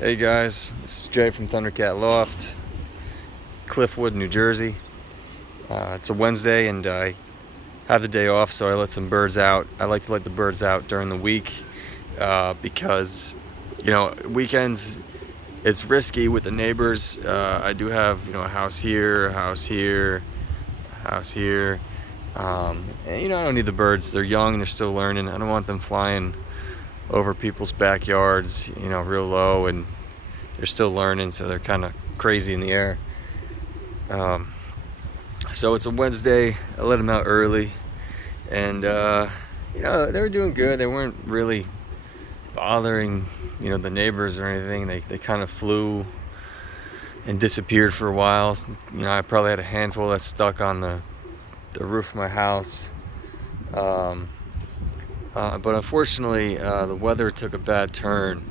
Hey guys, this is Jay from Thundercat Loft, Cliffwood, New Jersey. It's a Wednesday and I have the day off, so I let some birds out. I like to let the birds out during the week because, weekends it's risky with the neighbors. I do have, a house here, a house here, a house here. And I don't need the birds. They're young, they're still learning. I don't want them flying over people's backyards, real low, and they're still learning, so they're kind of crazy in the air. So it's a Wednesday. I let them out early, and they were doing good. They weren't really bothering, the neighbors or anything. They kind of flew and disappeared for a while. I probably had a handful that stuck on the roof of my house. But unfortunately, the weather took a bad turn,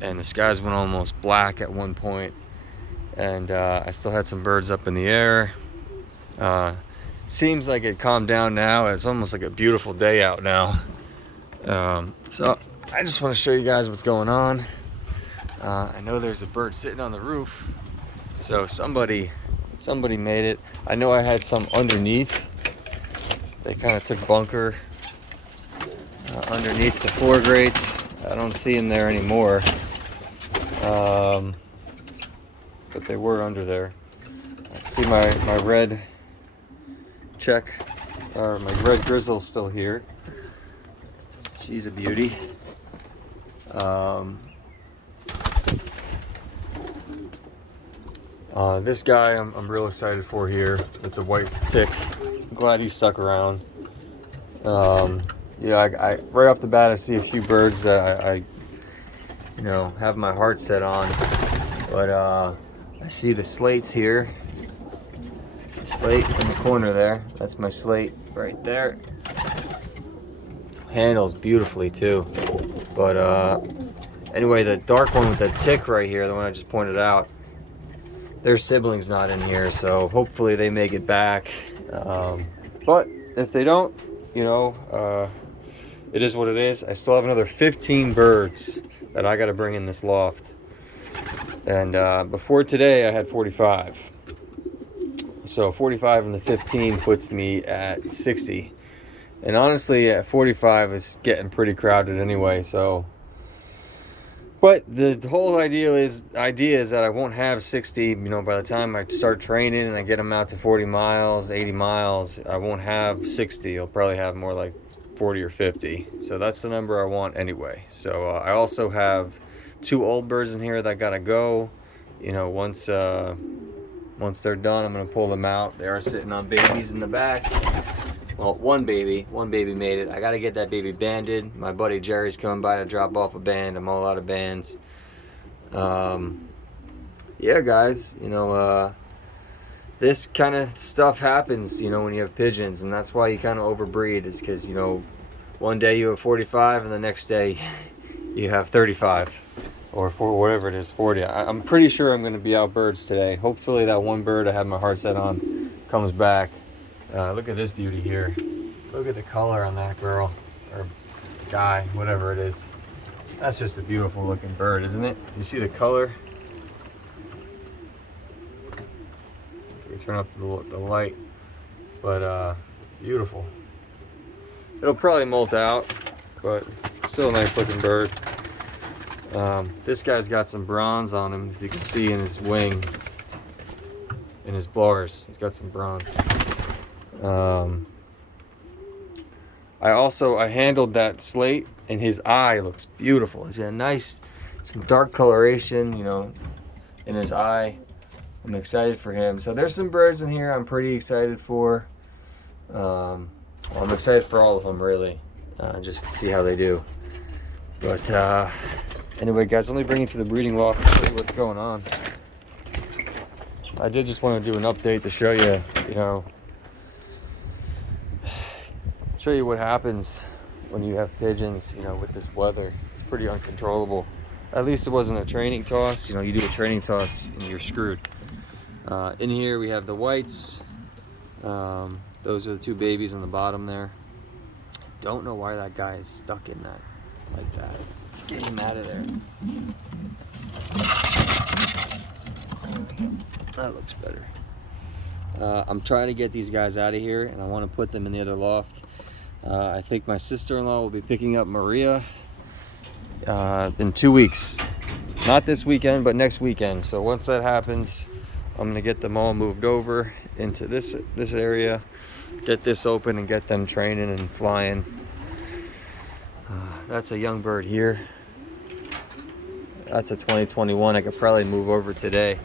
and the skies went almost black at one point, and I still had some birds up in the air. Seems like it calmed down now. It's almost like a beautiful day out now. So I just want to show you guys what's going on. I know there's a bird sitting on the roof, so somebody made it. I know I had some underneath. They kind of took bunker underneath the floor grates. I don't see them there anymore, but they were under there. I see my red check, or my red grizzle's still here. She's a beauty. This guy I'm real excited for here with the white tick. I'm glad he stuck around. I right off the bat I see a few birds that I have my heart set on, but I see the slates here. The slate in the corner there. That's my slate right there. Handles beautifully too. But anyway, the dark one with the tick right here, the one I just pointed out, their sibling's not in here, so hopefully they make it back. But if they don't, it is what it is. I still have another 15 birds that I got to bring in this loft. And before today, I had 45. So 45 and the 15 puts me at 60. And honestly, at 45 is getting pretty crowded anyway. So, but the whole idea is that I won't have 60. By the time I start training and I get them out to 40 miles, 80 miles, I won't have 60. I'll probably have more like 40 or 50. So that's the number I want anyway. So I also have 2 old birds in here that gotta go. Once they're done, I'm gonna pull them out. They are sitting on babies in the back. Well, one baby made it. I gotta get that baby banded. My buddy Jerry's coming by to drop off a band. I'm all out of bands. Yeah, guys, this kind of stuff happens, when you have pigeons, and that's why you kind of overbreed, is because, one day you have 45 and the next day you have 35 or whatever it is, 40. I'm pretty sure I'm going to be out birds today. Hopefully that one bird I have my heart set on comes back. Look at this beauty here. Look at the color on that girl, or guy, whatever it is. That's just a beautiful looking bird, isn't it? You see the color? We turn up the light, but beautiful. It'll probably molt out, but still a nice looking bird. This guy's got some bronze on him, if you can see in his wing, in his blowers. He's got some bronze. I handled that slate, and his eye looks beautiful. He's got some dark coloration, in his eye. I'm excited for him. So there's some birds in here I'm pretty excited for. I'm excited for all of them, really, just to see how they do. But anyway, guys, let me bring you to the breeding loft and show you what's going on. I did just want to do an update to show you, show you what happens when you have pigeons, with this weather. It's pretty uncontrollable. At least it wasn't a training toss. You do a training toss and you're screwed. In here we have the whites. Those are the 2 babies on the bottom there. I don't know why that guy is stuck in that like that. Get him out of there. That looks better. I'm trying to get these guys out of here, and I want to put them in the other loft. I think my sister-in-law will be picking up Maria in 2 weeks. Not this weekend, but next weekend. So once that happens, I'm gonna get them all moved over into this area, get this open, and get them training and flying. That's a young bird here. That's a 2021. I could probably move over today.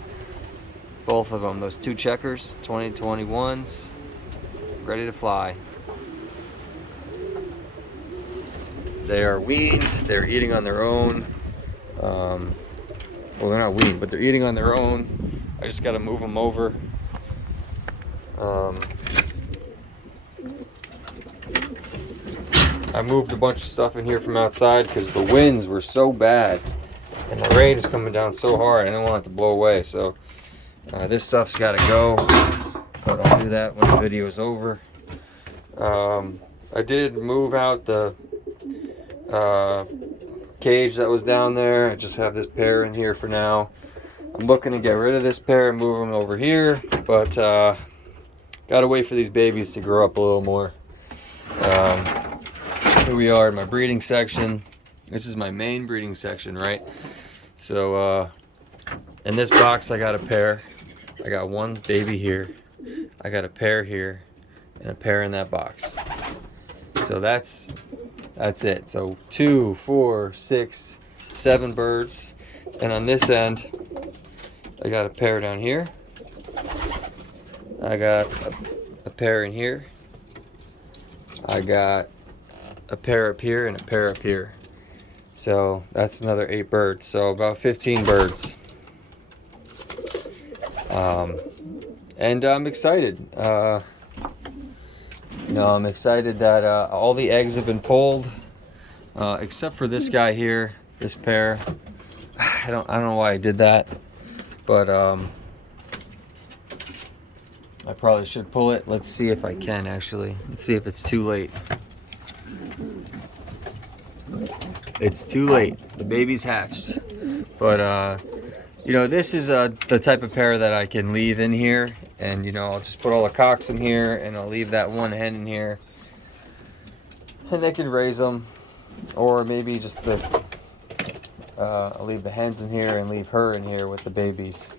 Both of them, those two checkers, 2021s, ready to fly. They are weaned. They're eating on their own. Well, they're not weaned, but they're eating on their own. I just got to move them over. I moved a bunch of stuff in here from outside because the winds were so bad and the rain is coming down so hard. I didn't want it to blow away, so this stuff's got to go, but I'll do that when the video is over. I did move out the cage that was down there. I just have this pair in here for now. I'm looking to get rid of this pair and move them over here, but gotta wait for these babies to grow up a little more. Here we are in my breeding section. This is my main breeding section, right? So in this box I got a pair. I got one baby here, I got a pair here, and a pair in that box. So that's it. So 2, 4, 6, 7 birds. And on this end, I got a pair down here. I got a pair in here. I got a pair up here and a pair up here. So that's another 8 birds. So about 15 birds. And I'm excited. I'm excited that all the eggs have been pulled, except for this guy here, this pair. I don't know why I did that, but I probably should pull it. Let's see if I can actually. Let's see if it's too late. It's too late. The baby's hatched, but this is the type of pair that I can leave in here, and I'll just put all the cocks in here, and I'll leave that one hen in here, and they can raise them, or maybe just I'll leave the hens in here and leave her in here with the babies.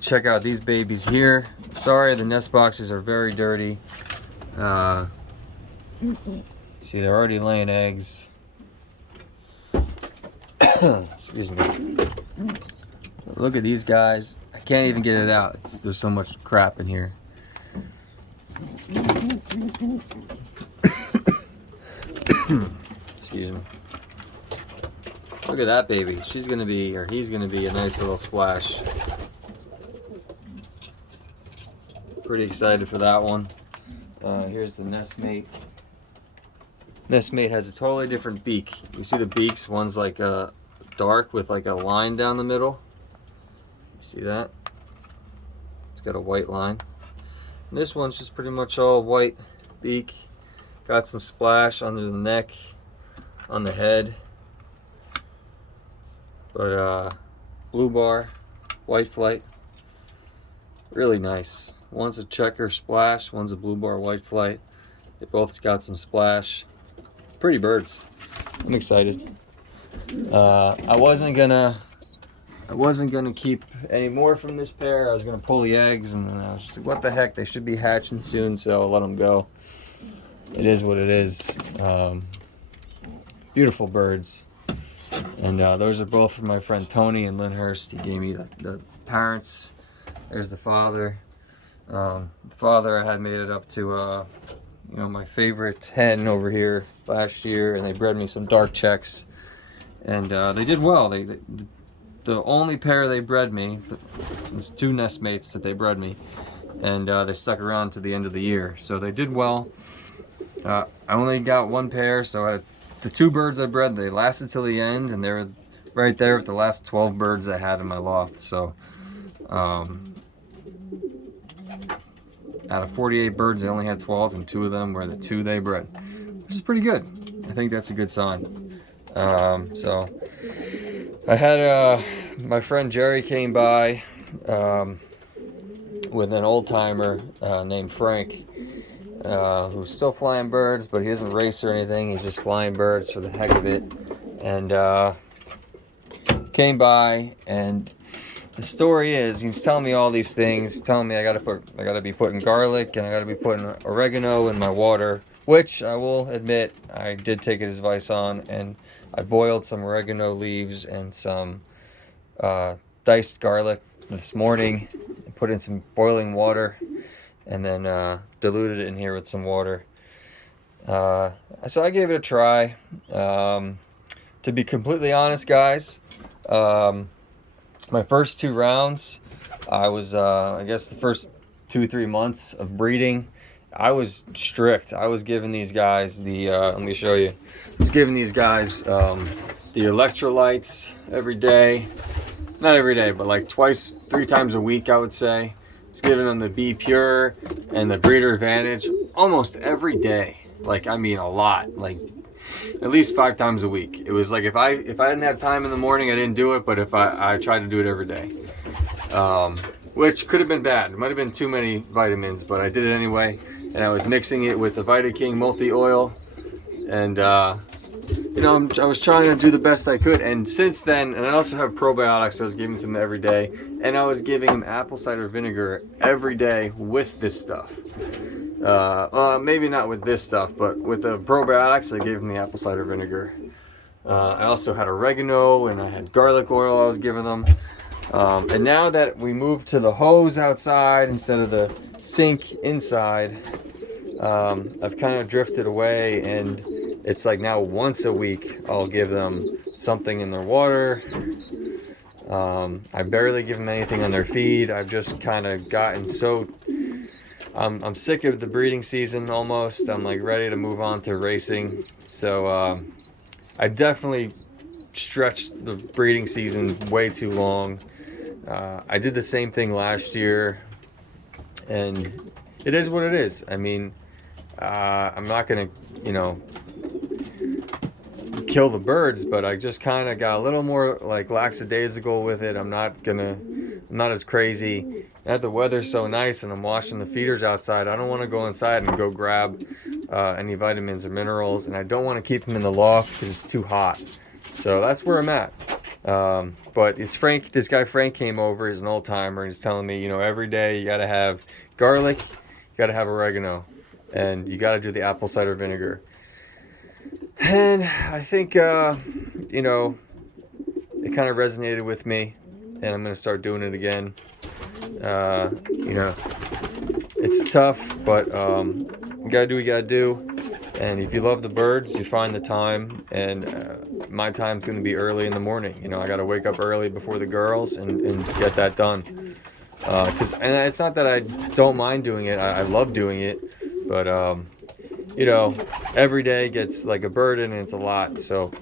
Check out these babies here. Sorry, the nest boxes are very dirty. See, they're already laying eggs. Excuse me. Look at these guys. I can't even get it out. There's so much crap in here. Excuse me. Look at that baby. She's gonna be, or he's gonna be, a nice little splash. Pretty excited for that one. Here's the nest mate. Nest mate has a totally different beak. You see the beaks? One's like dark with like a line down the middle. You see that? It's got a white line. And this one's just pretty much all white beak. Got some splash under the neck, on the head. But blue bar, white flight. Really nice. One's a checker splash, one's a blue bar white flight. They both got some splash. Pretty birds. I'm excited. I wasn't gonna keep any more from this pair. I was gonna pull the eggs, and then I was just like, what the heck? They should be hatching soon, so I'll let them go. It is what it is. Beautiful birds. And those are both from my friend Tony in Lyndhurst. He gave me the parents. There's the father. The father I had made it up to my favorite hen over here last year, and they bred me some dark checks, and they did well. The only pair they bred me, there's 2 nest mates that they bred me, and they stuck around to the end of the year, so they did well. I only got 1 pair, so the 2 birds I bred, they lasted till the end, and they were right there with the last 12 birds I had in my loft. So out of 48 birds, they only had 12, and 2 of them were the 2 they bred, which is pretty good. I think that's a good sign. So I had my friend Jerry came by with an old timer named Frank, who's still flying birds, but he doesn't race or anything. He's just flying birds for the heck of it. And came by, and the story is he's telling me all these things, telling me I gotta be putting garlic and I gotta be putting oregano in my water, which I will admit I did take his advice on, and I boiled some oregano leaves and some diced garlic this morning, and put in some boiling water, and then diluted it in here with some water. So I gave it a try. To be completely honest, guys, my first 2 rounds, I was, I guess the first 2-3 months of breeding, I was strict. I was giving these guys the, let me show you. I was giving these guys the electrolytes every day. Not every day, but like 3 times a week, I would say. I was giving them the Be Pure and the Breeder Advantage almost every day. Like, I mean, a lot. Like, at least 5 times a week. It was like if I didn't have time in the morning, I didn't do it, but if I tried to do it every day, which could have been bad. It might have been too many vitamins, but I did it anyway. And I was mixing it with the Vita King multi oil, and you know, I was trying to do the best I could. And since then, and I also have probiotics, so I was giving them every day, and I was giving them apple cider vinegar every day with this stuff. Maybe not with this stuff, but with the probiotics, I gave them the apple cider vinegar. I also had oregano, and I had garlic oil I was giving them. And now that we moved to the hose outside instead of the sink inside, I've kind of drifted away, and it's like now once a week I'll give them something in their water. I barely give them anything on their feed. I've just kind of gotten so... I'm sick of the breeding season almost. I'm like ready to move on to racing. So I definitely stretched the breeding season way too long. I did the same thing last year, and it is what it is. I mean, I'm not gonna, you know, kill the birds, but I just kind of got a little more like lackadaisical with it. I'm not as crazy. Now the weather's so nice and I'm washing the feeders outside, I don't want to go inside and go grab any vitamins or minerals, and I don't want to keep them in the loft because it's too hot. So that's where I'm at. But this guy Frank came over. He's an old timer, and he's telling me, you know, every day you got to have garlic, you got to have oregano, and you got to do the apple cider vinegar. And I think, you know, it kind of resonated with me, and I'm going to start doing it again. You know, it's tough, but you got to do what you got to do. And if you love the birds, you find the time. And my time's going to be early in the morning. You know, I got to wake up early before the girls and get that done. And it's not that I don't mind doing it. I love doing it. But, you know, every day gets like a burden, and it's a lot. So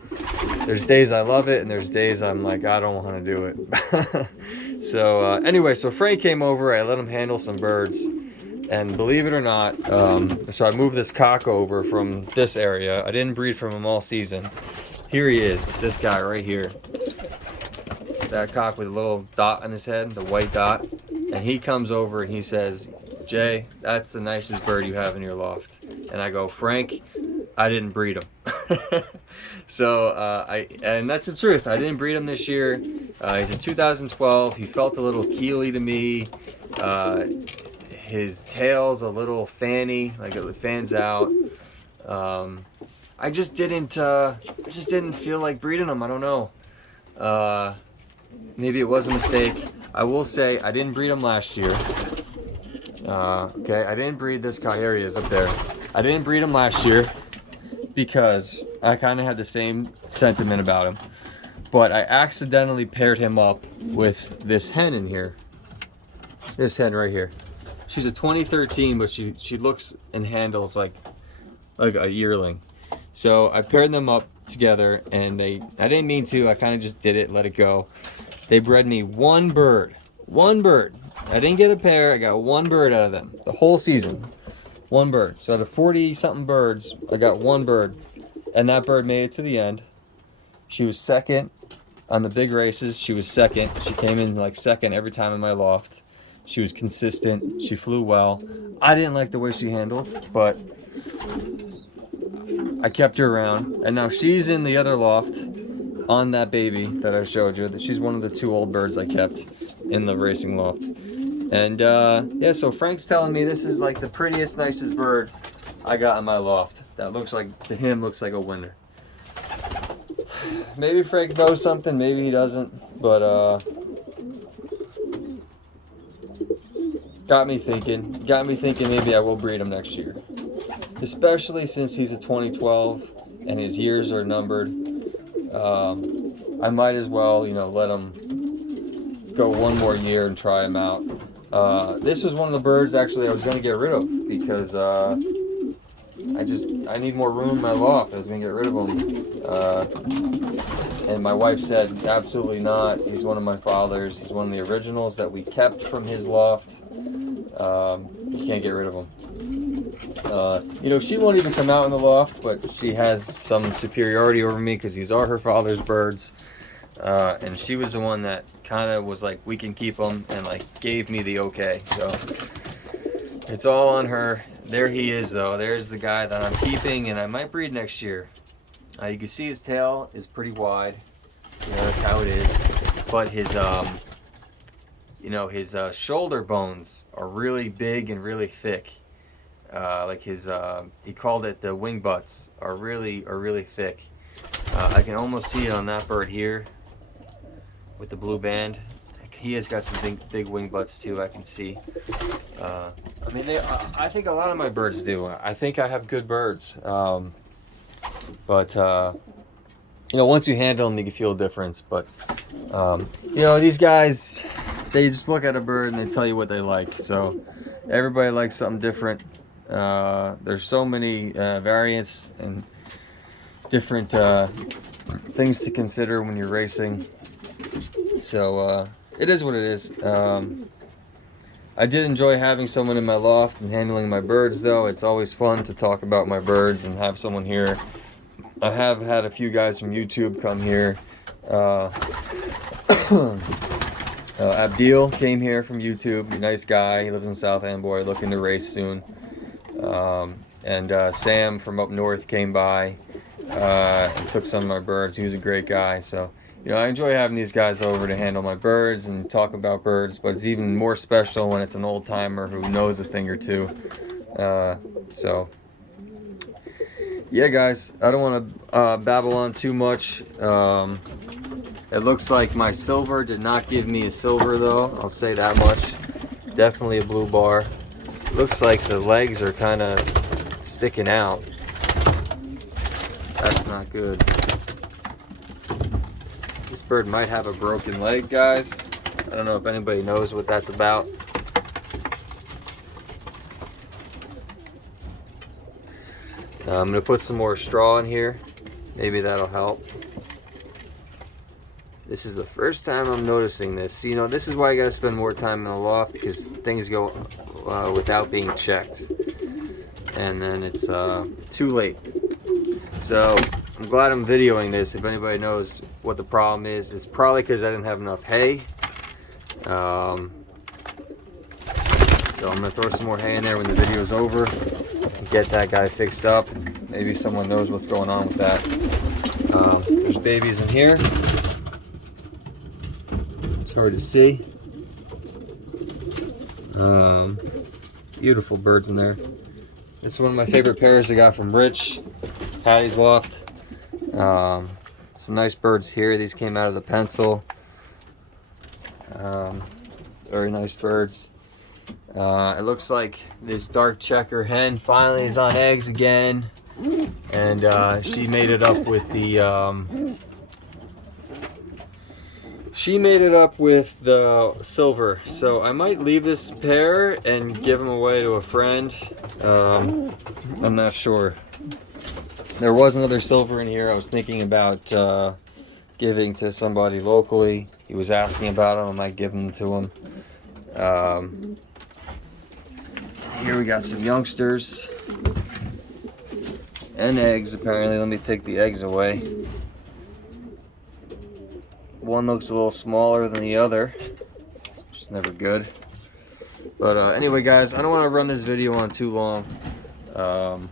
there's days I love it, and there's days I'm like, I don't want to do it. So anyway, so Frank came over. I let him handle some birds. And believe it or not, so I moved this cock over from this area. I didn't breed from him all season. Here he is, this guy right here. That cock with a little dot on his head, the white dot. And he comes over and he says, Jay, that's the nicest bird you have in your loft. And I go, Frank, I didn't breed him. So, and that's the truth. I didn't breed him this year. He's a 2012. He felt a little keely to me. His tail's a little fanny, like it fans out. I just didn't feel like breeding him. I don't know. Maybe it was a mistake. I will say I didn't breed him last year. Okay, I didn't breed this guy. Here he is up there. I didn't breed him last year because I kind of had the same sentiment about him. But I accidentally paired him up with this hen in here. This hen right here. She's a 2013, but she looks and handles like a yearling. So I paired them up together, and I didn't mean to. I kind of just did it, let it go. They bred me one bird. One bird. I didn't get a pair. I got one bird out of them the whole season. One bird. So out of 40-something birds, I got one bird, and that bird made it to the end. She was second On the big races, she was second. She came in like second every time in my loft. She was consistent. She flew well. I didn't like the way she handled, but I kept her around. And now she's in the other loft on that baby that I showed you. She's one of the 2 old birds I kept in the racing loft. And yeah, so Frank's telling me this is like the prettiest, nicest bird I got in my loft. That looks like, to him, looks like a winner. Maybe Frank knows something, maybe he doesn't, but got me thinking maybe I will breed him next year. Especially since he's a 2012 and his years are numbered. I might as well, you know, let him go one more year and try him out. This was one of the birds actually I was going to get rid of because I need more room in my loft. I was going to get rid of him. And my wife said, absolutely not. He's one of my father's. He's one of the originals that we kept from his loft. You can't get rid of him. You know, she won't even come out in the loft, but she has some superiority over me because these are her father's birds. And she was the one that kind of was like, we can keep them, and like gave me the okay. So it's all on her. There he is though. There's the guy that I'm keeping, and I might breed next year. You can see his tail is pretty wide. You know, that's how it is. But his, you know, his shoulder bones are really big and really thick. Like his, he called it the wing butts are really thick. I can almost see it on that bird here with the blue band. He has got some big wing butts too. I can see. I mean, I think a lot of my birds do. I think I have good birds. But you know, once you handle them, you can feel a difference. But you know, these guys, they just look at a bird and they tell you what they like. So everybody likes something different. There's so many variants and different things to consider when you're racing. So it is what it is. I did enjoy having someone in my loft and handling my birds, though. It's always fun to talk about my birds and have someone here. I have had a few guys from YouTube come here. Abdil came here from YouTube. Nice guy. He lives in South Amboy, looking to race soon. And Sam from up north came by and took some of my birds. He was a great guy. So, you know, I enjoy having these guys over to handle my birds and talk about birds, but it's even more special when it's an old timer who knows a thing or two. So, yeah, guys, I don't want to babble on too much. It looks like my silver did not give me a silver, though. I'll say that much. Definitely a blue bar. Looks like the legs are kind of sticking out. That's not good. This bird might have a broken leg, guys. I don't know if anybody knows what that's about. I'm going to put some more straw in here. Maybe that'll help. This is the first time I'm noticing this. You know, this is why you got to spend more time in the loft, because things go without being checked. And then it's too late. So I'm glad I'm videoing this. If anybody knows what the problem is, it's probably because I didn't have enough hay. So I'm going to throw some more hay in there when the video is over and get that guy fixed up. Maybe someone knows what's going on with that. There's babies in here. It's hard to see. Beautiful birds in there. This is one of my favorite pairs I got from Rich, Patty's Loft. Some nice birds here. These came out of the pencil. Very nice birds. It looks like this dark checker hen finally is on eggs again, and she made it up with the silver. So I might leave this pair and give them away to a friend. I'm not sure. There was another silver in here I was thinking about giving to somebody locally. He was asking about them. I might give them to him. Here we got some youngsters and eggs, apparently. Let me take the eggs away. one looks a little smaller than the other, which is never good. But anyway, guys, I don't want to run this video on too long. I'm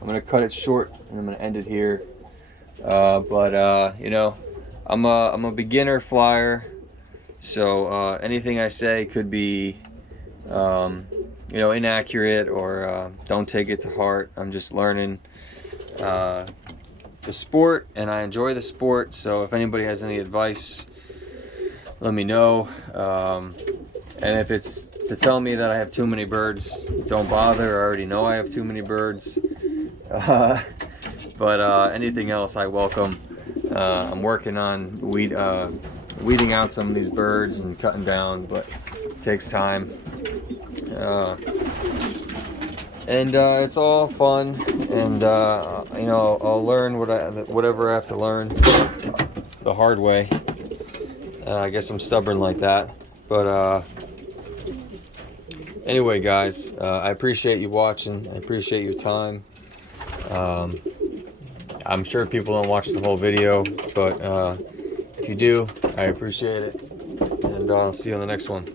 gonna cut it short and I'm gonna end it here. You know, I'm a beginner flyer, so anything I say could be you know, inaccurate, or don't take it to heart. I'm just learning the sport, and I enjoy the sport. So if anybody has any advice, let me know. And if it's to tell me that I have too many birds, don't bother. I already know I have too many birds. Anything else I welcome. I'm working on weeding out some of these birds and cutting down, but it takes time. It's all fun, and you know, I'll learn whatever I have to learn the hard way. I guess I'm stubborn like that, but anyway, guys, I appreciate you watching. I appreciate your time. I'm sure people don't watch the whole video, but if you do, I appreciate it, and I'll see you on the next one.